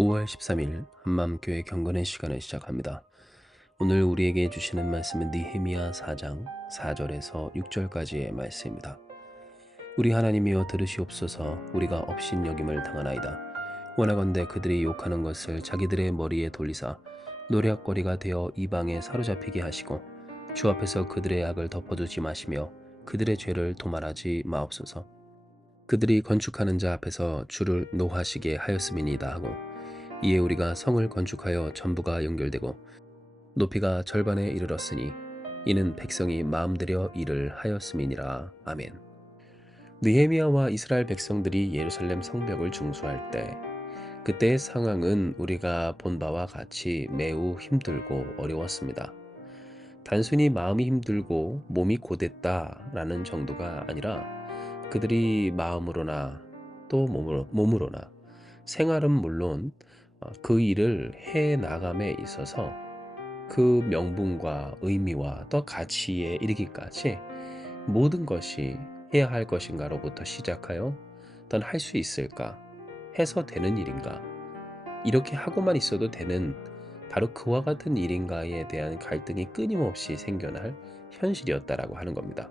5월 13일 한마음교회 경건의 시간을 시작합니다. 오늘 우리에게 주시는 말씀은 느헤미야 4장 4절에서 6절까지의 말씀입니다. 우리 하나님이여 들으시옵소서. 우리가 업신여김을 당하나이다. 원하건대 그들이 욕하는 것을 자기들의 머리에 돌리사 노략거리가 되어 이방에 사로잡히게 하시고 주 앞에서 그들의 악을 덮어두지 마시며 그들의 죄를 도말하지 마옵소서. 그들이 건축하는 자 앞에서 주를 노하시게 하였음이니이다 하고, 이에 우리가 성을 건축하여 전부가 연결되고 높이가 절반에 이르렀으니 이는 백성이 마음들여 일을 하였음이니라. 아멘. 느헤미야와 이스라엘 백성들이 예루살렘 성벽을 중수할 때, 그때의 상황은 우리가 본 바와 같이 매우 힘들고 어려웠습니다. 단순히 마음이 힘들고 몸이 고됐다라는 정도가 아니라 그들이 마음으로나 또 몸으로나 생활은 물론 그 일을 해 나감에 있어서 그 명분과 의미와 또 가치에 이르기까지 모든 것이 해야 할 것인가로부터 시작하여 넌 할 수 있을까? 해서 되는 일인가? 이렇게 하고만 있어도 되는 바로 그와 같은 일인가에 대한 갈등이 끊임없이 생겨날 현실이었다라고 하는 겁니다.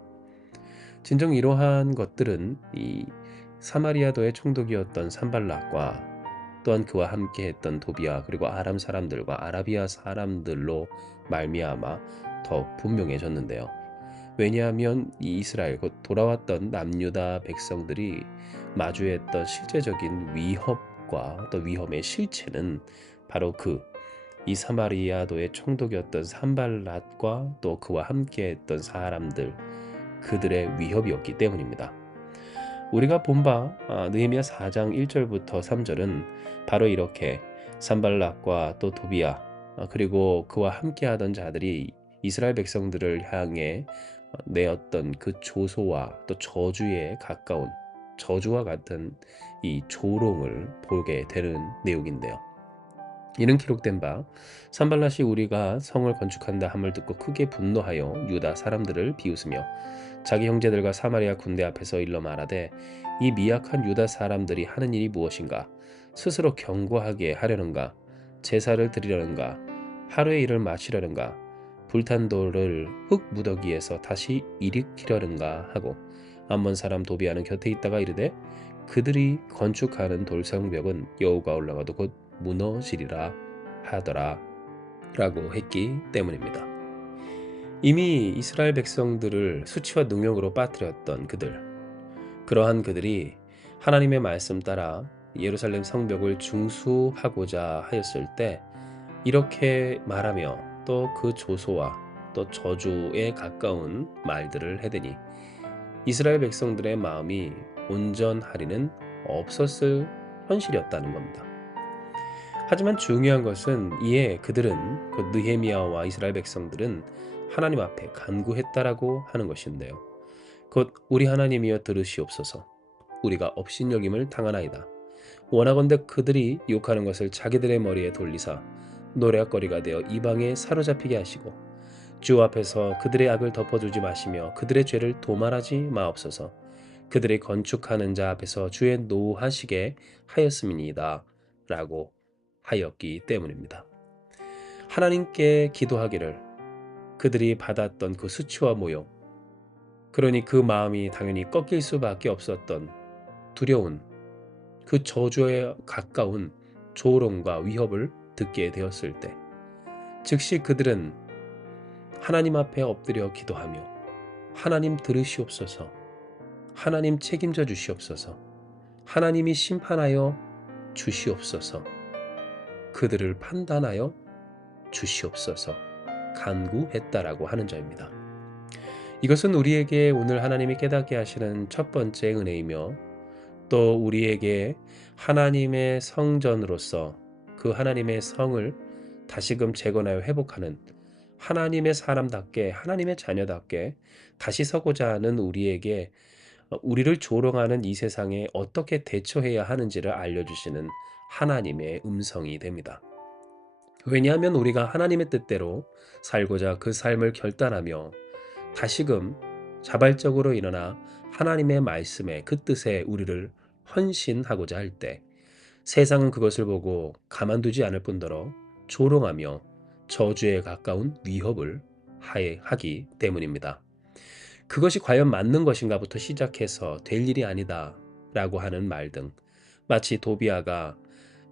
진정 이러한 것들은 이 사마리아도의 총독이었던 산발락과 또한 그와 함께 했던 도비아 그리고 아람 사람들과 아라비아 사람들로 말미암아 더 분명해졌는데요. 왜냐하면 이 이스라엘 곧 돌아왔던 남유다 백성들이 마주했던 실제적인 위협과 또 위험의 실체는 바로 이 사마리아도의 총독이었던 산발랏과 또 그와 함께했던 사람들, 그들의 위협이었기 때문입니다. 우리가 본바 느헤미야 4장 1절부터 3절은 바로 이렇게 산발락과 또 도비아 그리고 그와 함께하던 자들이 이스라엘 백성들을 향해 내었던 그 조소와 또 저주에 가까운 저주와 같은 이 조롱을 보게 되는 내용인데요. 이는 기록된 바 산발랏이 우리가 성을 건축한다 함을 듣고 크게 분노하여 유다 사람들을 비웃으며 자기 형제들과 사마리아 군대 앞에서 일러 말하되, 이 미약한 유다 사람들이 하는 일이 무엇인가? 스스로 경고하게 하려는가? 제사를 드리려는가? 하루의 일을 마치려는가? 불탄 돌을 흙 무더기에서 다시 일으키려는가 하고, 암몬 사람 도비아는 곁에 있다가 이르되, 그들이 건축하는 돌성벽은 여호가 올라가도 곧 무너지리라 하더라 라고 했기 때문입니다. 이미 이스라엘 백성들을 수치와 능욕으로 빠뜨렸던 그러한 그들이 하나님의 말씀 따라 예루살렘 성벽을 중수하고자 하였을 때 이렇게 말하며 또 그 조소와 또 저주에 가까운 말들을 해대니 이스라엘 백성들의 마음이 온전하리는 없었을 현실이었다는 겁니다. 하지만 중요한 것은 이에 그들은 그 느헤미야와 이스라엘 백성들은 하나님 앞에 간구했다라고 하는 것인데요. 곧 우리 하나님이여 들으시옵소서. 우리가 업신여김을 당하나이다. 원하건대 그들이 욕하는 것을 자기들의 머리에 돌리사 노략거리가 되어 이방에 사로잡히게 하시고 주 앞에서 그들의 악을 덮어주지 마시며 그들의 죄를 도말하지 마옵소서. 그들이 건축하는 자 앞에서 주의 노하시게 하였음이니이다 라고 하였기 때문입니다. 하나님께 기도하기를 그들이 받았던 그 수치와 모욕, 그러니 그 마음이 당연히 꺾일 수밖에 없었던 두려운 그 저주에 가까운 조롱과 위협을 듣게 되었을 때 즉시 그들은 하나님 앞에 엎드려 기도하며 하나님 들으시옵소서, 하나님 책임져 주시옵소서, 하나님이 심판하여 주시옵소서, 그들을 판단하여 주시옵소서 간구했다라고 하는 점입니다. 이것은 우리에게 오늘 하나님이 깨닫게 하시는 첫 번째 은혜이며 또 우리에게 하나님의 성전으로서 그 하나님의 성을 다시금 재건하여 회복하는 하나님의 사람답게 하나님의 자녀답게 다시 서고자 하는 우리에게 우리를 조롱하는 이 세상에 어떻게 대처해야 하는지를 알려주시는 하나님의 음성이 됩니다. 왜냐하면 우리가 하나님의 뜻대로 살고자 그 삶을 결단하며 다시금 자발적으로 일어나 하나님의 말씀에 그 뜻에 우리를 헌신하고자 할 때 세상은 그것을 보고 가만두지 않을 뿐더러 조롱하며 저주에 가까운 위협을 하기 때문입니다. 그것이 과연 맞는 것인가부터 시작해서 될 일이 아니다 라고 하는 말 등, 마치 도비아가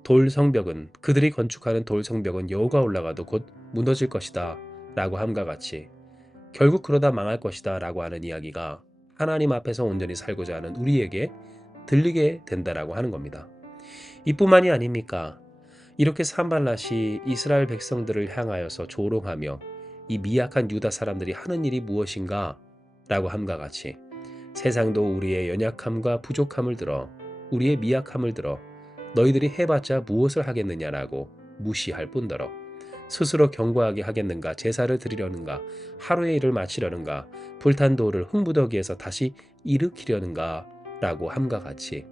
돌 성벽은, 그들이 건축하는 돌 성벽은 여호가 올라가도 곧 무너질 것이다 라고 함과 같이 결국 그러다 망할 것이다 라고 하는 이야기가 하나님 앞에서 온전히 살고자 하는 우리에게 들리게 된다라고 하는 겁니다. 이뿐만이 아닙니까? 이렇게 산발랏이 이스라엘 백성들을 향하여서 조롱하며 이 미약한 유다 사람들이 하는 일이 무엇인가 라고 함과 같이 세상도 우리의 연약함과 부족함을 들어, 우리의 미약함을 들어 너희들이 해봤자 무엇을 하겠느냐라고 무시할 뿐더러 스스로 견고하게 하겠는가, 제사를 드리려는가, 하루의 일을 마치려는가, 불탄 돌을 흥무더기에서 다시 일으키려는가 라고 함과 같이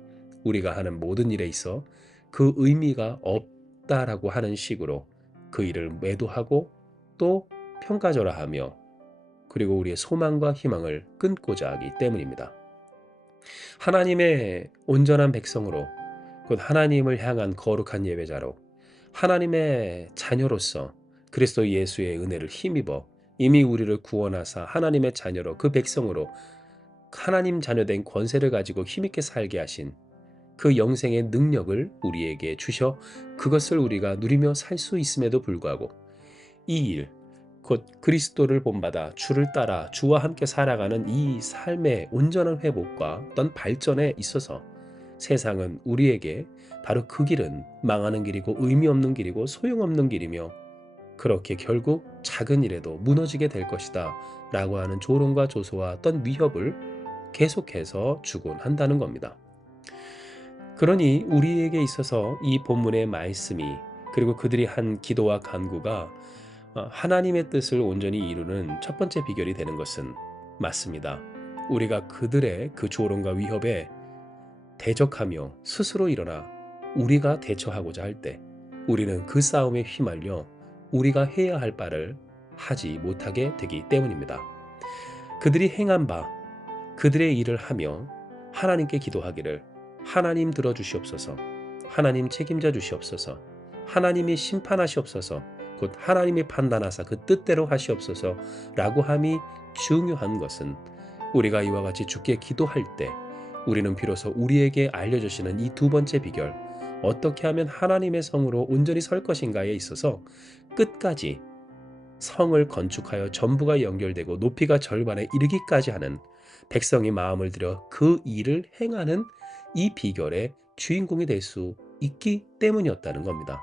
우리가 하는 모든 일에 있어 그 의미가 없다라고 하는 식으로 그 일을 매도하고 또 평가절하하며, 그리고 우리의 소망과 희망을 끊고자 하기 때문입니다. 하나님의 온전한 백성으로, 곧 하나님을 향한 거룩한 예배자로, 하나님의 자녀로서 그리스도 예수의 은혜를 힘입어 이미 우리를 구원하사 하나님의 자녀로, 그 백성으로 하나님 자녀된 권세를 가지고 힘있게 살게 하신 그 영생의 능력을 우리에게 주셔 그것을 우리가 누리며 살 수 있음에도 불구하고 이 일, 곧 그리스도를 본받아 주를 따라 주와 함께 살아가는 이 삶의 온전한 회복과 어떤 발전에 있어서 세상은 우리에게 바로 그 길은 망하는 길이고 의미 없는 길이고 소용없는 길이며 그렇게 결국 작은 일에도 무너지게 될 것이다 라고 하는 조롱과 조소와 어떤 위협을 계속해서 주곤 한다는 겁니다. 그러니 우리에게 있어서 이 본문의 말씀이, 그리고 그들이 한 기도와 간구가 하나님의 뜻을 온전히 이루는 첫 번째 비결이 되는 것은 맞습니다. 우리가 그들의 그 조롱과 위협에 대적하며 스스로 일어나 우리가 대처하고자 할 때 우리는 그 싸움에 휘말려 우리가 해야 할 바를 하지 못하게 되기 때문입니다. 그들이 행한 바, 그들의 일을 하며 하나님께 기도하기를 하나님 들어주시옵소서, 하나님 책임져 주시옵소서, 하나님이 심판하시옵소서, 곧 하나님이 판단하사 그 뜻대로 하시옵소서 라고 함이 중요한 것은 우리가 이와 같이 주께 기도할 때 우리는 비로소 우리에게 알려주시는 이 두 번째 비결, 어떻게 하면 하나님의 성으로 온전히 설 것인가에 있어서 끝까지 성을 건축하여 전부가 연결되고 높이가 절반에 이르기까지 하는 백성이 마음을 들여 그 일을 행하는 이 비결의 주인공이 될 수 있기 때문이었다는 겁니다.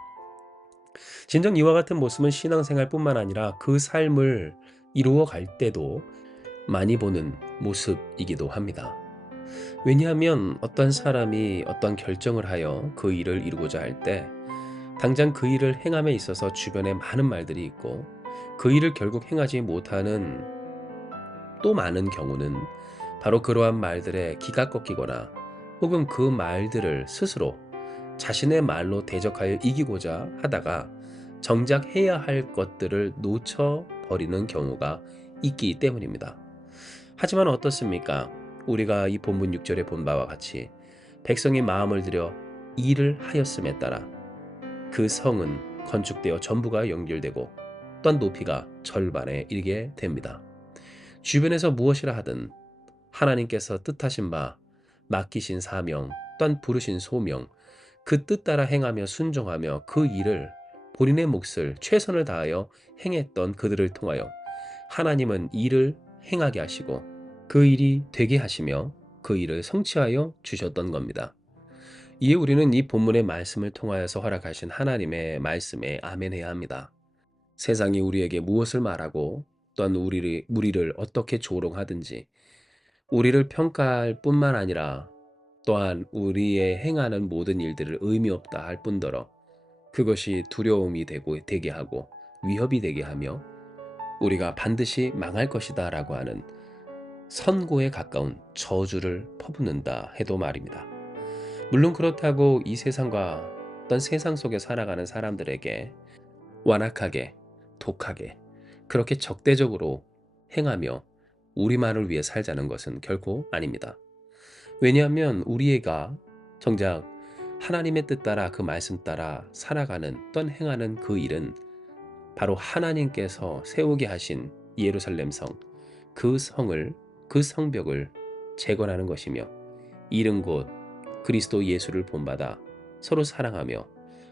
진정 이와 같은 모습은 신앙생활뿐만 아니라 그 삶을 이루어 갈 때도 많이 보는 모습이기도 합니다. 왜냐하면 어떤 사람이 어떤 결정을 하여 그 일을 이루고자 할 때 당장 그 일을 행함에 있어서 주변에 많은 말들이 있고, 그 일을 결국 행하지 못하는 또 많은 경우는 바로 그러한 말들에 기가 꺾이거나 혹은 그 말들을 스스로 자신의 말로 대적하여 이기고자 하다가 정작 해야 할 것들을 놓쳐버리는 경우가 있기 때문입니다. 하지만 어떻습니까? 우리가 이 본문 6절에 본 바와 같이 백성이 마음을 들여 일을 하였음에 따라 그 성은 건축되어 전부가 연결되고 또한 높이가 절반에 이르게 됩니다. 주변에서 무엇이라 하든 하나님께서 뜻하신 바, 맡기신 사명, 또한 부르신 소명, 그 뜻 따라 행하며 순종하며 그 일을 본인의 몫을 최선을 다하여 행했던 그들을 통하여 하나님은 일을 행하게 하시고 그 일이 되게 하시며 그 일을 성취하여 주셨던 겁니다. 이에 우리는 이 본문의 말씀을 통하여서 허락하신 하나님의 말씀에 아멘해야 합니다. 세상이 우리에게 무엇을 말하고 또한 우리를 어떻게 조롱하든지 우리를 평가할 뿐만 아니라 또한 우리의 행하는 모든 일들을 의미 없다 할 뿐더러 그것이 두려움이 되게 하고 위협이 되게 하며 우리가 반드시 망할 것이다 라고 하는 선고에 가까운 저주를 퍼붓는다 해도 말입니다. 물론 그렇다고 이 세상과 어떤 세상 속에 살아가는 사람들에게 완악하게, 독하게, 그렇게 적대적으로 행하며 우리만을 위해 살자는 것은 결코 아닙니다. 왜냐하면 우리가 정작 하나님의 뜻 따라 그 말씀 따라 살아가는 또는 행하는 그 일은 바로 하나님께서 세우게 하신 예루살렘 성, 그 성을, 그 성벽을 재건하는 것이며, 이른 곳 그리스도 예수를 본받아 서로 사랑하며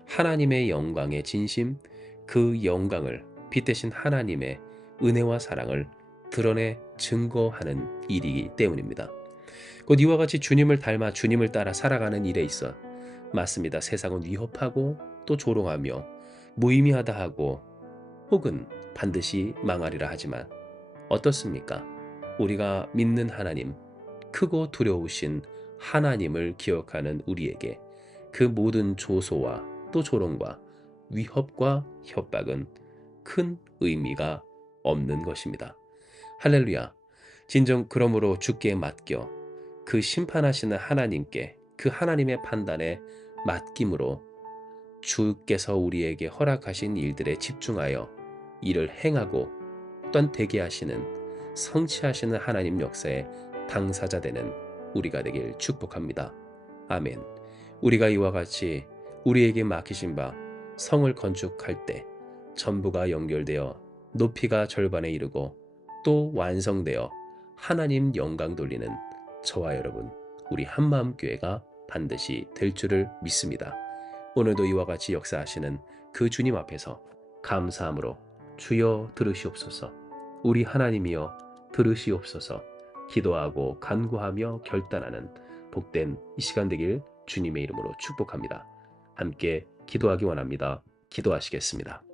하나님의 영광의 진심, 그 영광을 빛 대신 하나님의 은혜와 사랑을 드러내 증거하는 일이기 때문입니다. 곧 이와 같이 주님을 닮아 주님을 따라 살아가는 일에 있어 맞습니다. 세상은 위협하고 또 조롱하며 무의미하다 하고 혹은 반드시 망하리라 하지만 어떻습니까? 우리가 믿는 하나님, 크고 두려우신 하나님을 기억하는 우리에게 그 모든 조소와 또 조롱과 위협과 협박은 큰 의미가 없는 것입니다. 할렐루야. 진정 그러므로 주께 맡겨 그 심판하시는 하나님께, 그 하나님의 판단에 맡김으로 주께서 우리에게 허락하신 일들에 집중하여 이를 행하고 또한 되게 하시는, 성취하시는 하나님 역사의 당사자 되는 우리가 되길 축복합니다. 아멘. 우리가 이와 같이 우리에게 맡기신 바 성을 건축할 때 전부가 연결되어 높이가 절반에 이르고 또 완성되어 하나님 영광 돌리는 저와 여러분, 우리 한마음교회가 반드시 될 줄을 믿습니다. 오늘도 이와 같이 역사하시는 그 주님 앞에서 감사함으로 주여 들으시옵소서, 우리 하나님이여 들으시옵소서 기도하고 간구하며 결단하는 복된 이 시간 되길 주님의 이름으로 축복합니다. 함께 기도하기 원합니다. 기도하시겠습니다.